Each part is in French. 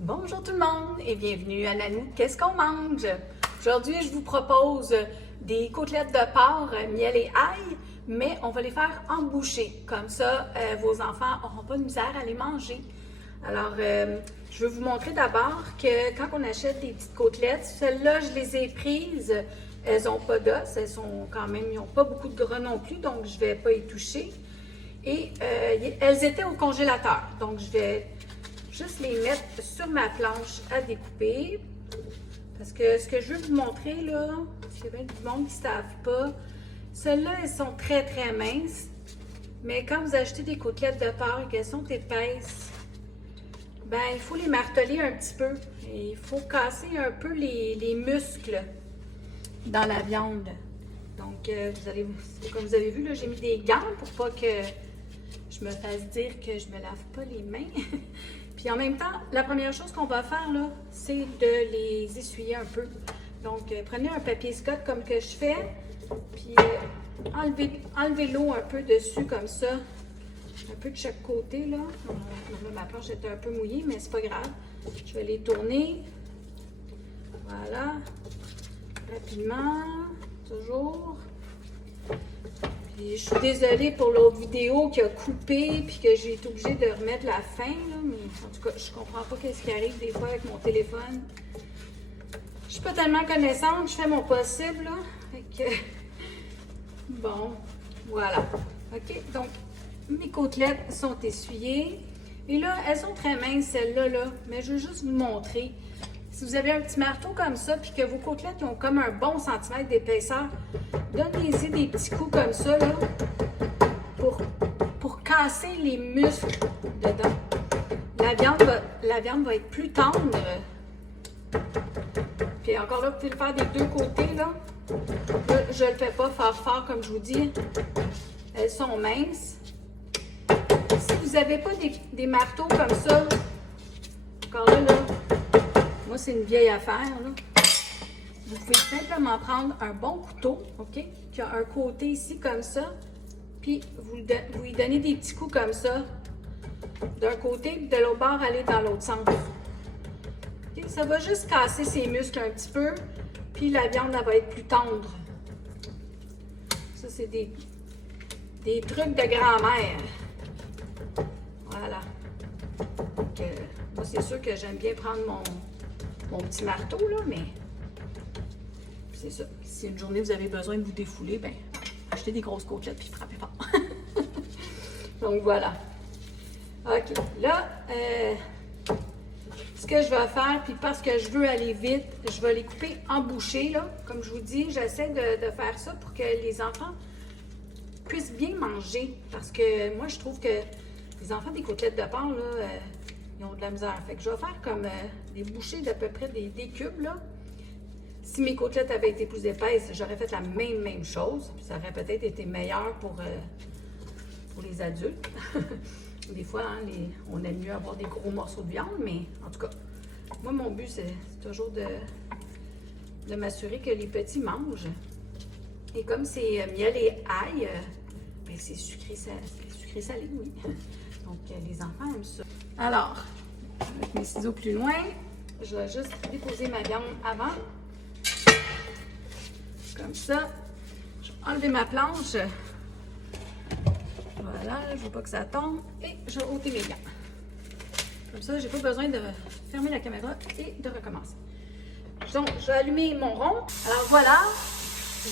Bonjour tout le monde et bienvenue à Nanou Qu'est-ce qu'on mange? Aujourd'hui, je vous propose des côtelettes de porc, miel et ail, mais on va les faire en bouchée. Comme ça, vos enfants n'auront pas de misère à les manger. Alors, je vais vous montrer d'abord que quand on achète des petites côtelettes, celles-là, je les ai prises. Elles n'ont pas d'os, elles n'ont pas beaucoup de gras non plus, donc je ne vais pas y toucher. Et elles étaient au congélateur, donc je vais juste les mettre sur ma planche à découper. Parce que ce que je veux vous montrer là, s'il y a bien du monde qui ne savent pas, celles-là, elles sont très très minces. Mais quand vous achetez des côtelettes de porc et qu'elles sont épaisses, ben il faut les marteler un petit peu. Et il faut casser un peu les muscles dans la viande. Donc, comme vous avez vu, là, j'ai mis des gants pour pas que je me fasse dire que je me lave pas les mains. Puis en même temps, la première chose qu'on va faire, là, c'est de les essuyer un peu. Donc, prenez un papier Scott comme que je fais, puis enlevez l'eau un peu dessus comme ça, un peu de chaque côté, là. Ma planche était un peu mouillée, mais c'est pas grave. Je vais les tourner. Voilà. Rapidement, toujours. Puis, je suis désolée pour l'autre vidéo qui a coupé puis que j'ai été obligée de remettre la fin, là, mais en tout cas, je comprends pas qu'est-ce qui arrive des fois avec mon téléphone. Je suis pas tellement connaissante, je fais mon possible, là. Fait que... Bon, voilà. OK, donc mes côtelettes sont essuyées. Et là, elles sont très minces, celles-là, là, mais je veux juste vous montrer. Si vous avez un petit marteau comme ça, puis que vos côtelettes ont comme un bon centimètre d'épaisseur, donnez-y des petits coups comme ça, là, pour casser les muscles dedans. La viande va être plus tendre. Puis encore là, vous pouvez le faire des deux côtés, là. Là, je ne le fais pas fort comme je vous dis. Elles sont minces. Si vous n'avez pas des marteaux comme ça, encore là, moi, c'est une vieille affaire, là. Vous pouvez simplement prendre un bon couteau, OK, qui a un côté ici comme ça, puis vous lui donnez des petits coups comme ça, d'un côté, puis de l'autre bord, aller dans l'autre sens. Okay? Ça va juste casser ses muscles un petit peu, puis la viande, elle va être plus tendre. Ça, c'est des trucs de grand-mère. Voilà. Donc, moi, c'est sûr que j'aime bien prendre mon petit marteau, là, mais c'est ça. Si une journée vous avez besoin de vous défouler, ben achetez des grosses côtelettes puis frappez fort. Donc voilà. OK. Là, ce que je vais faire, puis parce que je veux aller vite, je vais les couper en bouchées, là. Comme je vous dis, j'essaie de faire ça pour que les enfants puissent bien manger. Parce que moi, je trouve que les enfants des côtelettes de porc, là, ils ont de la misère. Fait que je vais faire comme des bouchées d'à peu près des cubes, là. Si mes côtelettes avaient été plus épaisses, j'aurais fait la même chose. Ça aurait peut-être été meilleur pour les adultes. Des fois, hein, on aime mieux avoir des gros morceaux de viande, mais en tout cas, moi, mon but, c'est toujours de m'assurer que les petits mangent. Et comme c'est miel et ail, ben, c'est sucré salé, oui. Donc, les enfants aiment ça. Alors, je vais mettre mes ciseaux plus loin. Je vais juste déposer ma viande avant. Comme ça. Je vais enlever ma planche. Voilà, je ne veux pas que ça tombe. Et je vais ôter mes gants. Comme ça, j'ai pas besoin de fermer la caméra et de recommencer. Donc, je vais allumer mon rond. Alors voilà,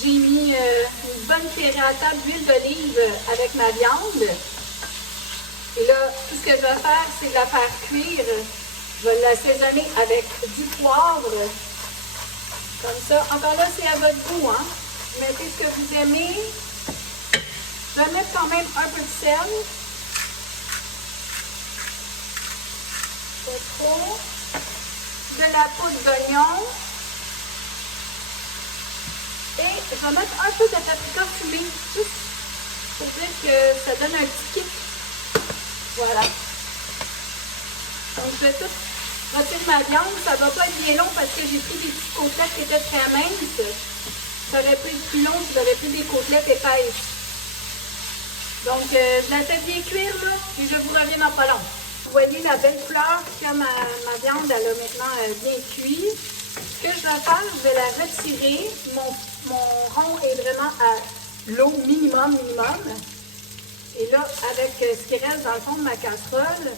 j'ai mis une bonne cuillerée d'huile d'olive avec ma viande. Et là, tout ce que je vais faire, c'est de la faire cuire. Je vais l'assaisonner avec du poivre. Comme ça. Encore là, c'est à votre goût, hein. Mettez ce que vous aimez. Je vais mettre quand même un peu de sel. Pas trop. De la poudre d'oignon. Et je vais mettre un peu de paprika fumé, juste pour dire que ça donne un petit kick. Voilà. Donc, je vais tout rôtir ma viande. Ça ne va pas être bien long parce que j'ai pris des petites côtelettes qui étaient très minces. Ça aurait pu être plus long si j'avais pris des côtelettes épaisses. Donc, je la fais bien cuire, là, et je vous reviens dans pas long. voyez la belle couleur que ma viande elle a maintenant bien cuit. Ce que je vais faire, je vais la retirer. Mon rond est vraiment à l'eau minimum. Et là, avec ce qui reste dans le fond de ma casserole,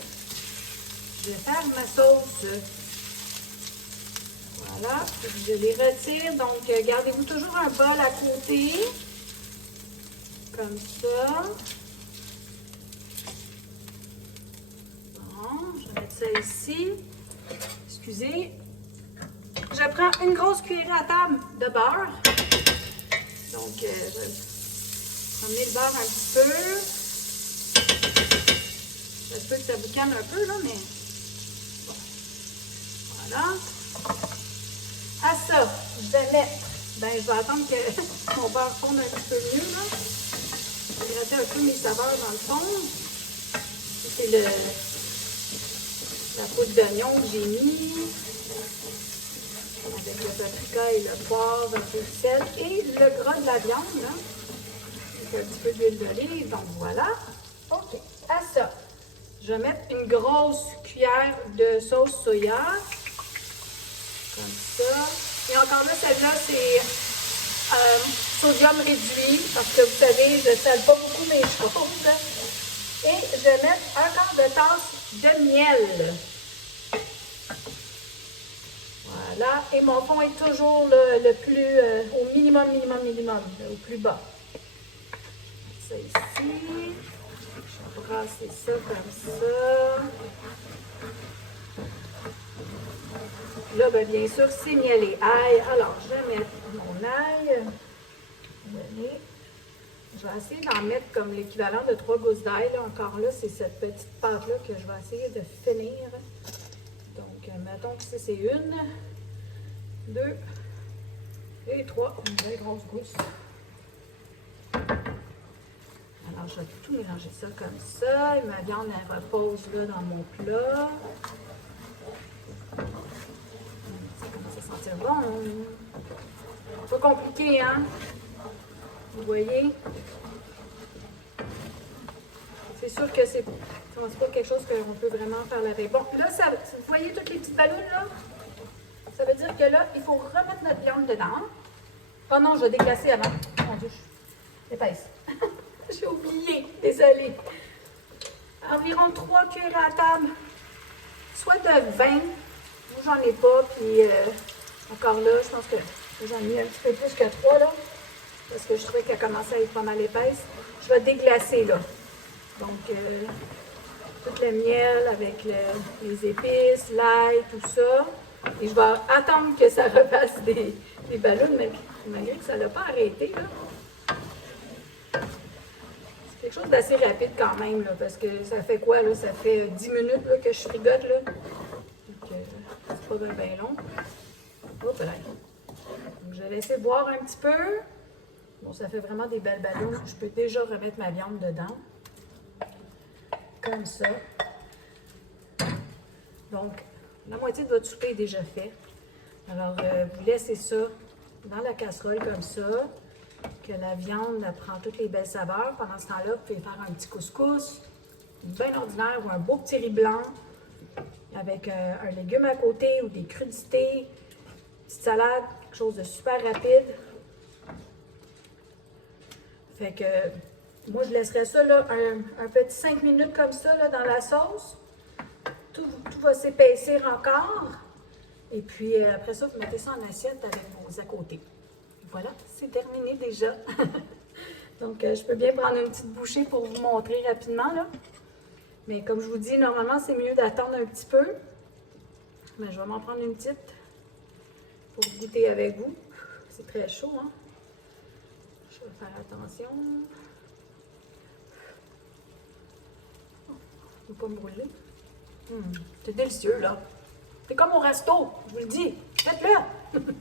je vais faire ma sauce. Voilà, je les retire. Donc, gardez-vous toujours un bol à côté. Comme ça. Bon, je vais mettre ça ici. Excusez. Je prends une grosse cuillerée à table de beurre. Donc, je vais emmener le beurre un petit peu. Ça se peut que ça boucane un peu, là, mais bon. Voilà. À ça, je vais mettre, je vais attendre que mon beurre fonde un petit peu mieux, là. Je vais gratter un peu mes saveurs dans le fond. C'est la poudre d'oignon que j'ai mis. Avec le paprika et le poivre, un peu de sel et le gras de la viande, hein, avec un petit peu d'huile d'olive. Donc voilà. OK. À ça, je vais mettre une grosse cuillère de sauce soya. Comme ça. Et encore là, celle-là, c'est sodium réduit. Parce que vous savez, je ne sale pas beaucoup mes choses. Et je vais mettre un quart de tasse de miel. Là, et mon fond est toujours le plus, au minimum, au plus bas. Ça ici. Je vais brasser ça comme ça. Là, bien sûr, c'est miel et ail. Alors, je vais mettre mon ail. Je vais essayer d'en mettre comme l'équivalent de 3 gousses d'ail. Encore là, c'est cette petite pâte-là que je vais essayer de finir. Donc, mettons que c'est une. 2 et 3, une belle grosse gousse. Alors, je vais tout mélanger ça comme ça. Et ma viande, elle repose là dans mon plat. Ça commence à sentir bon. Pas compliqué, hein? Vous voyez? C'est sûr que c'est pas quelque chose qu'on peut vraiment faire laver. Bon, là, vous voyez toutes les petites ballons là? Ça veut dire que là, il faut remettre notre viande dedans. Oh non, je vais déglacer avant. Mon Dieu, je épaisse. J'ai oublié, désolée. Environ 3 cuillères à table, soit de vin. Moi, j'en ai pas, puis encore là, je pense que j'en ai mis un petit peu plus que 3, là, parce que je trouvais qu'elle commençait à être pas mal épaisse. Je vais déglacer, là. Donc, tout le miel avec les épices, l'ail, tout ça. Et je vais attendre que ça repasse des ballons, mais malgré que ça ne l'a pas arrêté, là. C'est quelque chose d'assez rapide quand même, là, parce que ça fait quoi, là? Ça fait 10 minutes là, que je frigote, là. Donc, c'est pas bien long. Hop là. Donc, je vais laisser boire un petit peu. Bon, ça fait vraiment des belles ballons. Je peux déjà remettre ma viande dedans. Comme ça. Donc, la moitié de votre souper est déjà fait. Alors, vous laissez ça dans la casserole comme ça, que la viande prend toutes les belles saveurs. Pendant ce temps-là, vous pouvez faire un petit couscous, bien ordinaire ou un beau petit riz blanc avec un légume à côté ou des crudités, une petite salade, quelque chose de super rapide. Fait que moi, je laisserais ça là, un petit 5 minutes comme ça là, dans la sauce. Tout va s'épaissir encore. Et puis après ça, vous mettez ça en assiette avec vos à côté. Voilà, c'est terminé déjà. Donc, je peux bien prendre une petite bouchée pour vous montrer rapidement, là. Mais comme je vous dis, normalement, c'est mieux d'attendre un petit peu. Mais je vais m'en prendre une petite pour goûter avec vous. C'est très chaud, hein? Je vais faire attention. Il ne faut pas me brûler. C'est délicieux, là. C'est comme au resto, je vous le dis. Faites-le!